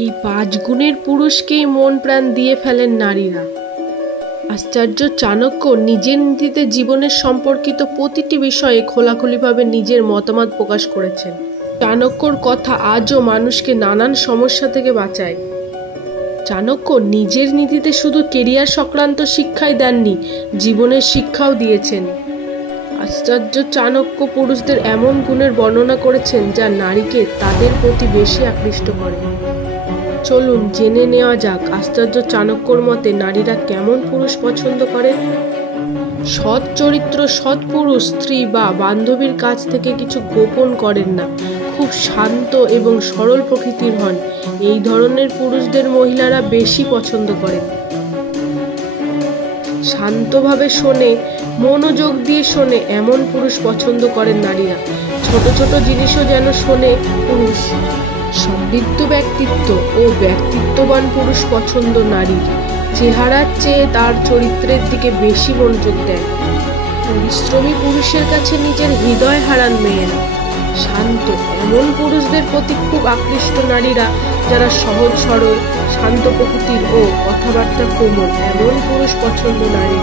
এই 5 গুণের পুরুষকেই মন প্রাণ দিয়ে ফেলেন নারীরা। আচার্য চাণক্য নিজের নীতিতে জীবনের সম্পর্কিত প্রতিটি বিষয়ে খোলাখুলিভাবে নিজের মতামত প্রকাশ করেছেন। চাণক্যর কথা আজও মানুষকে নানান সমস্যা থেকে বাঁচায়। চাণক্য নিজের নীতিতে শুধু কেরিয়ার সংক্রান্ত শিক্ষাই দেননি, জীবনের শিক্ষাও দিয়েছেন। আচার্য চাণক্য পুরুষদের এমন গুণের বর্ণনা করেছেন যা নারীকে তাদের প্রতি বেশি আকৃষ্ট করে। চলুন জেনে নেওয়া যাক আচার্য চাণক্যর মতে নারীরা কেমন পুরুষ পছন্দ করে। সৎ চরিত্র, সৎ পুরুষ স্ত্রী বা বান্ধবীর কাছ থেকে কিছু গোপন করেন না, খুব শান্ত এবং সরল প্রকৃতির হন। এই ধরনের পুরুষদের মহিলারা বেশি পছন্দ করেন। শান্তভাবে শোনে, মনোযোগ দিয়ে শোনে, এমন পুরুষ পছন্দ করেন নারীরা। ছোট ছোট জিনিসও যেন শোনে পুরুষ। সমৃদ্ধ ব্যক্তিত্ব ও ব্যক্তিত্ববান পুরুষ পছন্দ নারীর। চেহারার চেয়ে তার চরিত্রের দিকে বেশি মনোযোগ দেয়। পরিশ্রমী পুরুষের কাছে নিজের হৃদয় হারান মেয়েরা। শান্ত, এমন পুরুষদের প্রতি খুব আকৃষ্ট নারীরা, যারা সহজ সরল, শান্ত প্রকৃতির ও কথাবার্তা কোমল, এমন পুরুষ পছন্দ নারী।